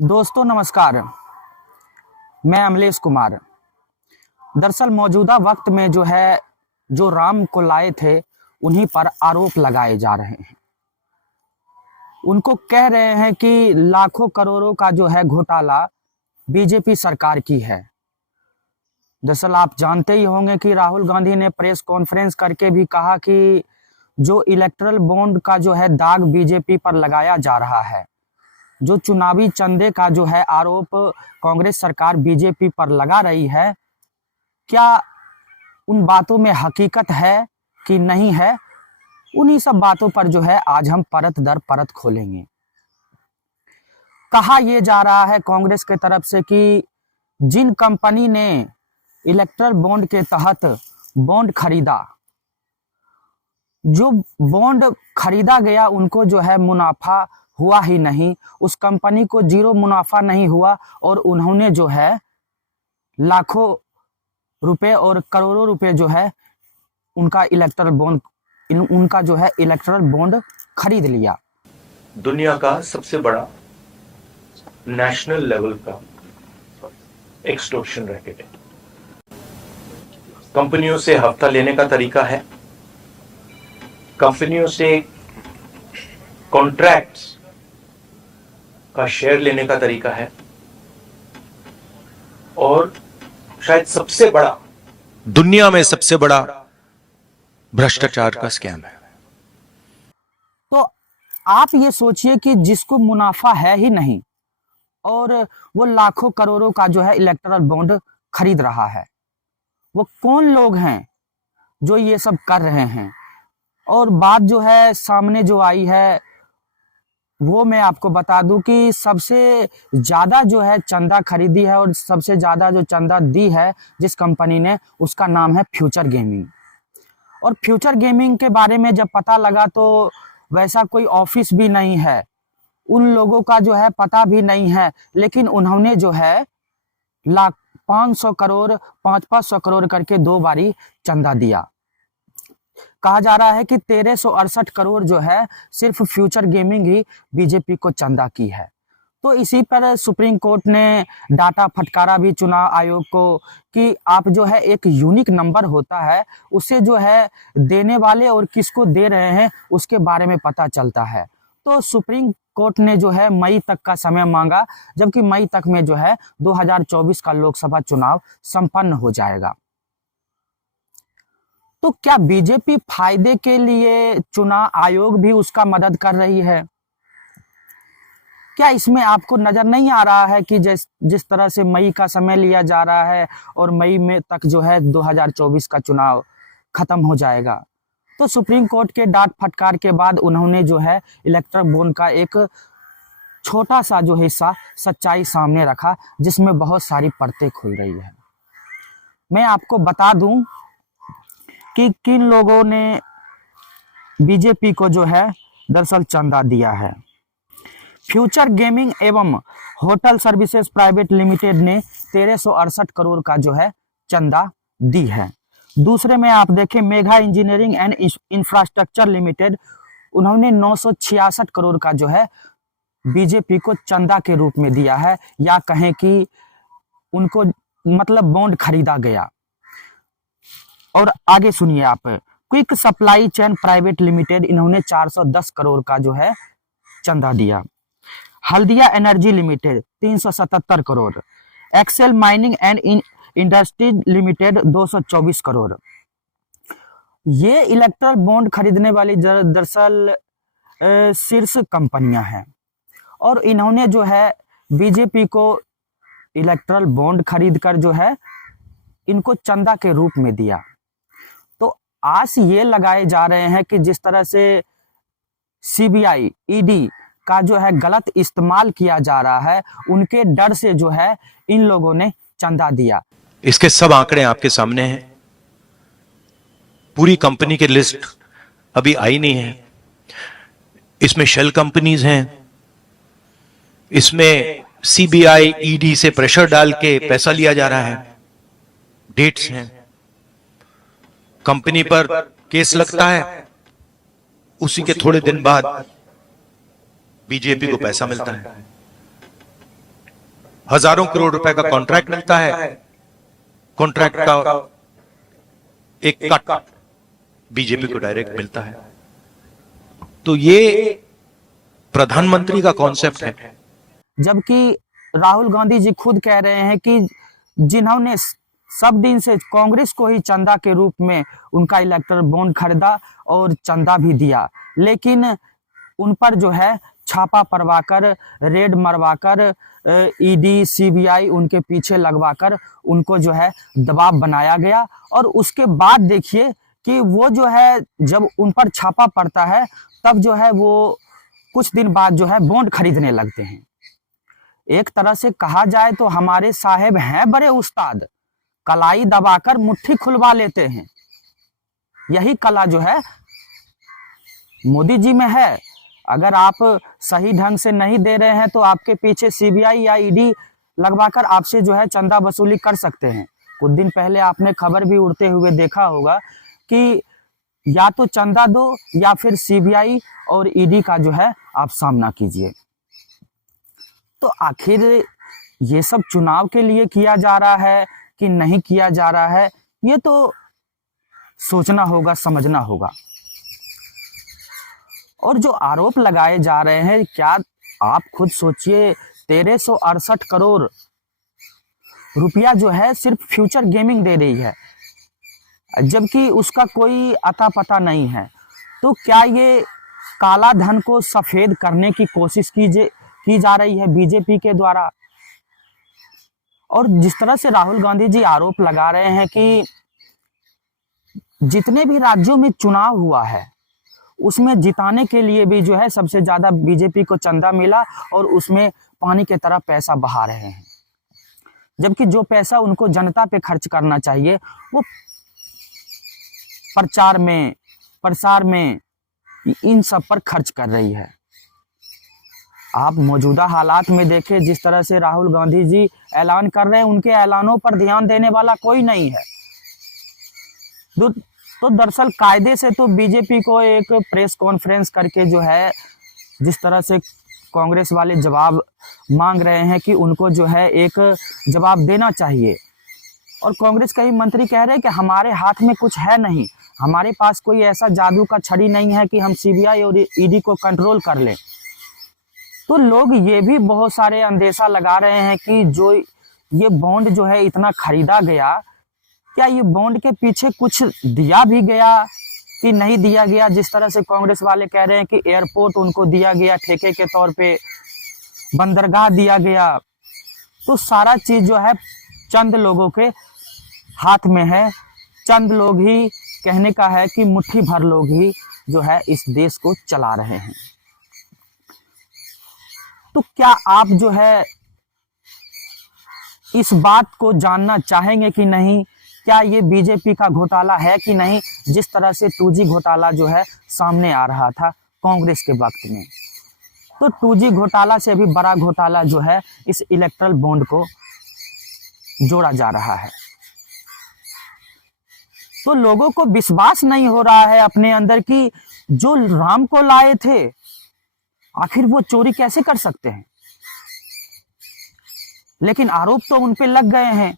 दोस्तों नमस्कार। मैं अमलेश कुमार। दरअसल मौजूदा वक्त में जो राम को लाए थे उन्हीं पर आरोप लगाए जा रहे हैं। उनको कह रहे हैं कि लाखों करोड़ों का जो है घोटाला बीजेपी सरकार की है। दरअसल आप जानते ही होंगे कि राहुल गांधी ने प्रेस कॉन्फ्रेंस करके भी कहा कि जो इलेक्टरल बॉन्ड का जो है दाग बीजेपी पर लगाया जा रहा है, जो चुनावी चंदे का जो है आरोप कांग्रेस सरकार बीजेपी पर लगा रही है, क्या उन बातों में हकीकत है कि नहीं है? उन्हीं सब बातों पर जो है आज हम परत दर परत खोलेंगे। कहा यह जा रहा है कांग्रेस के तरफ से कि जिन कंपनी ने इलेक्टरल बॉन्ड के तहत बॉन्ड खरीदा, जो बॉन्ड खरीदा गया उनको जो है मुनाफा हुआ ही नहीं, उस कंपनी को जीरो मुनाफा नहीं हुआ और उन्होंने जो है लाखों रुपए और करोड़ों रुपए जो है उनका जो है इलेक्टरल बॉन्ड खरीद लिया। दुनिया का सबसे बड़ा नेशनल लेवल का एक्सटॉर्शन रैकेट है। कंपनियों से हफ्ता लेने का तरीका है, कंपनियों से कॉन्ट्रैक्ट्स का शेयर लेने का तरीका है और शायद सबसे बड़ा, दुनिया में सबसे बड़ा भ्रष्टाचार का स्कैम है। तो आप ये सोचिए कि जिसको मुनाफा है ही नहीं और वो लाखों करोड़ों का जो है इलेक्टरल बॉन्ड खरीद रहा है, वो कौन लोग हैं जो ये सब कर रहे हैं? और बात जो है सामने जो आई है वो मैं आपको बता दूं कि सबसे ज्यादा जो है चंदा खरीदी है और सबसे ज्यादा जो चंदा दी है जिस कंपनी ने, उसका नाम है फ्यूचर गेमिंग। और फ्यूचर गेमिंग के बारे में जब पता लगा तो वैसा कोई ऑफिस भी नहीं है, उन लोगों का जो है पता भी नहीं है, लेकिन उन्होंने जो है 500 करोड़ 500 करोड़ करके 2 बारी चंदा दिया। कहा जा रहा है कि 1368 करोड़ जो है सिर्फ फ्यूचर गेमिंग ही बीजेपी को चंदा की है। तो इसी पर सुप्रीम कोर्ट ने डाटा फटकारा भी चुनाव आयोग को कि आप जो है एक यूनिक नंबर होता है, उसे जो है देने वाले और किसको दे रहे हैं उसके बारे में पता चलता है। तो सुप्रीम कोर्ट ने जो है मई तक का समय मांगा, जबकि मई तक में जो है 2024 का लोकसभा चुनाव संपन्न हो जाएगा। तो क्या बीजेपी फायदे के लिए चुनाव आयोग भी उसका मदद कर रही है? क्या इसमें आपको नजर नहीं आ रहा है कि जिस तरह से मई का समय लिया जा रहा है और मई में तक जो है 2024 का चुनाव खत्म हो जाएगा? तो सुप्रीम कोर्ट के डांट फटकार के बाद उन्होंने जो है इलेक्टरल बॉन्ड का एक छोटा सा जो हिस्सा सच्चाई सामने रखा, जिसमें बहुत सारी परतें खुल रही है। मैं आपको बता दूं कि किन लोगों ने बीजेपी को जो है दरअसल चंदा दिया है। फ्यूचर गेमिंग एवं होटल सर्विसेज प्राइवेट लिमिटेड ने 1368 करोड़ का जो है चंदा दी है। दूसरे में आप देखें mega engineering and infrastructure limited, उन्होंने 966 करोड़ का जो है बीजेपी को चंदा के रूप में दिया है, या कहें कि उनको मतलब बॉन्ड खरीदा गया। और आगे सुनिए आप, quick supply chain private limited, इन्होंने 410 करोड़ का जो है चंदा दिया। Haldia energy limited 377 crore, Excel mining and industries limited 224 crore. ये इलेक्ट्रल बॉन्ड खरीदने वाली दरअसल शीर्ष कंपनियां हैं और इन्होंने जो है बीजेपी को इलेक्ट्रल बॉन्ड खरीद कर जो है इनको चंदा के रूप में दिया। तो आस ये लगाए जा रहे हैं कि जिस तरह से सीबीआई ईडी का जो है गलत इस्तेमाल किया जा रहा है, उनके डर से जो है इन लोगों ने चंदा दिया। इसके सब आंकड़े आपके सामने हैं। पूरी कंपनी की लिस्ट अभी आई नहीं है। इसमें शेल कंपनीज हैं, इसमें सीबीआई ईडी से प्रेशर डाल के पैसा लिया जा रहा है, डेट्स हैं, कंपनी पर केस लगता है, उसी के थोड़े दिन बाद बीजेपी को पैसा मिलता है। हजारों करोड़ रुपए का कॉन्ट्रैक्ट मिलता है, कॉन्ट्रैक्ट का एक कट बीजेपी को डायरेक्ट मिलता है। तो ये प्रधानमंत्री का कॉन्सेप्ट है। जबकि राहुल गांधी जी खुद कह रहे हैं कि जिन्होंने सब दिन से कांग्रेस को ही चंदा के रूप में उनका इलेक्टोरल बॉन्ड खरीदा और चंदा भी दिया, लेकिन उन पर जो है छापा पड़वाकर, रेड मरवाकर, ईडी सीबीआई उनके पीछे लगवाकर उनको जो है दबाव बनाया गया। और उसके बाद देखिए कि वो जो है जब उन पर छापा पड़ता है तब जो है वो कुछ दिन बाद जो है बॉन्ड खरीदने लगते हैं। एक तरह से कहा जाए तो हमारे साहेब हैं बड़े उस्ताद, कलाई दबाकर मुट्ठी खुलवा लेते हैं। यही कला जो है मोदी जी में है। अगर आप सही ढंग से नहीं दे रहे हैं तो आपके पीछे सीबीआई या ईडी लगवाकर आपसे जो है चंदा वसूली कर सकते हैं। कुछ दिन पहले आपने खबर भी उड़ते हुए देखा होगा कि या तो चंदा दो या फिर सीबीआई और ईडी का जो है आप सामना कीजिए। तो आखिर ये सब चुनाव के लिए किया जा रहा है कि नहीं किया जा रहा है, ये तो सोचना होगा, समझना होगा। और जो आरोप लगाए जा रहे हैं, क्या आप खुद सोचिए, 1368 करोड़ रुपया जो है सिर्फ फ्यूचर गेमिंग दे रही है, जबकि उसका कोई अता पता नहीं है। तो क्या ये काला धन को सफेद करने की कोशिश की जा रही है बीजेपी के द्वारा? और जिस तरह से राहुल गांधी जी आरोप लगा रहे हैं कि जितने भी राज्यों में चुनाव हुआ है उसमें जिताने के लिए भी जो है सबसे ज्यादा बीजेपी को चंदा मिला और उसमें पानी की तरह पैसा बहा रहे हैं, जबकि जो पैसा उनको जनता पे खर्च करना चाहिए वो प्रचार में, प्रसार में, इन सब पर खर्च कर रही है। आप मौजूदा हालात में देखें, जिस तरह से राहुल गांधी जी ऐलान कर रहे हैं, उनके ऐलानों पर ध्यान देने वाला कोई नहीं है। तो दरअसल कायदे से तो बीजेपी को एक प्रेस कॉन्फ्रेंस करके जो है, जिस तरह से कांग्रेस वाले जवाब मांग रहे हैं कि उनको जो है एक जवाब देना चाहिए। और कांग्रेस के ही मंत्री कह रहे हैं कि हमारे हाथ में कुछ है नहीं, हमारे पास कोई ऐसा जादू का छड़ी नहीं है कि हम सीबीआई और ईडी को कंट्रोल कर लें। तो लोग ये भी बहुत सारे अंदेशा लगा रहे हैं कि जो ये बॉन्ड जो है इतना खरीदा गया, क्या ये बॉन्ड के पीछे कुछ दिया भी गया कि नहीं दिया गया? जिस तरह से कांग्रेस वाले कह रहे हैं कि एयरपोर्ट उनको दिया गया ठेके के तौर पे, बंदरगाह दिया गया, तो सारा चीज जो है चंद लोगों के हाथ में है। चंद लोग ही, कहने का है कि मुट्ठी भर लोग ही जो है इस देश को चला रहे हैं। तो क्या आप जो है इस बात को जानना चाहेंगे कि नहीं, क्या ये बीजेपी का घोटाला है कि नहीं? जिस तरह से 2G घोटाला जो है सामने आ रहा था कांग्रेस के वक्त में, तो 2G घोटाला से भी बड़ा घोटाला जो है इस इलेक्टोरल बॉन्ड को जोड़ा जा रहा है। तो लोगों को विश्वास नहीं हो रहा है अपने अंदर कि जो राम को लाए थे आखिर वो चोरी कैसे कर सकते हैं। लेकिन आरोप तो उन पे लग गए हैं।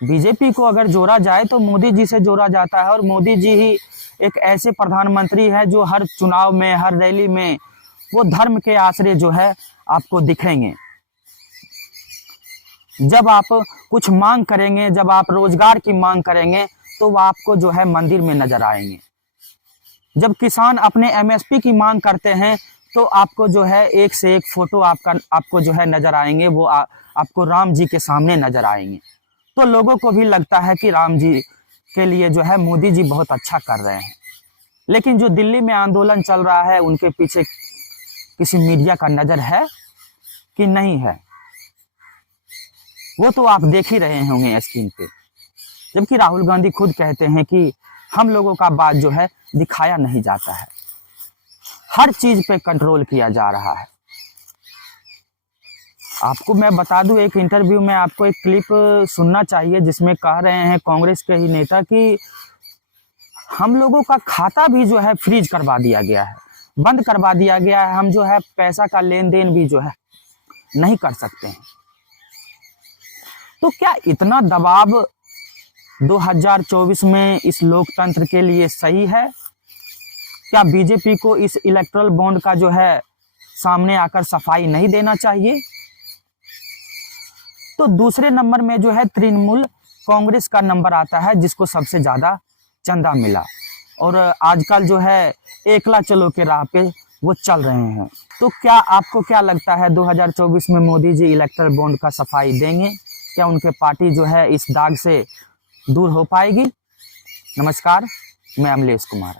बीजेपी को अगर जोड़ा जाए तो मोदी जी से जोड़ा जाता है, और मोदी जी ही एक ऐसे प्रधानमंत्री है जो हर चुनाव में, हर रैली में वो धर्म के आश्रय जो है आपको दिखेंगे। जब आप कुछ मांग करेंगे, जब आप रोजगार की मांग करेंगे तो वो आपको जो है मंदिर में नजर आएंगे। जब किसान अपने एमएसपी की मांग करते हैं तो आपको जो है एक से एक फोटो आपको जो है नजर आएंगे, वो आपको राम जी के सामने नजर आएंगे। तो लोगों को भी लगता है कि राम जी के लिए जो है मोदी जी बहुत अच्छा कर रहे हैं। लेकिन जो दिल्ली में आंदोलन चल रहा है, उनके पीछे किसी मीडिया का नजर है कि नहीं है, वो तो आप देख ही रहे होंगे स्क्रीन पे। जबकि राहुल गांधी खुद कहते हैं कि हम लोगों का बात जो है दिखाया नहीं जाता है, हर चीज पे कंट्रोल किया जा रहा है। आपको मैं बता दूं, एक इंटरव्यू में आपको एक क्लिप सुनना चाहिए जिसमें कह रहे हैं कांग्रेस के ही नेता कि हम लोगों का खाता भी जो है फ्रीज करवा दिया गया है, बंद करवा दिया गया है। हम जो है पैसा का लेन देन भी जो है नहीं कर सकते हैं। तो क्या इतना दबाव 2024 में इस लोकतंत्र के लिए सही है? क्या बीजेपी को इस इलेक्टोरल बॉन्ड का जो है सामने आकर सफाई नहीं देना चाहिए? तो दूसरे नंबर में जो है तृणमूल कांग्रेस का नंबर आता है, जिसको सबसे ज्यादा चंदा मिला, और आजकल जो है एकला चलो के राह पे वो चल रहे हैं। तो क्या आपको क्या लगता है 2024 में मोदी जी इलेक्टोरल बॉन्ड का सफाई देंगे? क्या उनके पार्टी जो है इस दाग से दूर हो पाएगी? नमस्कार, मैं अमलेश कुमार।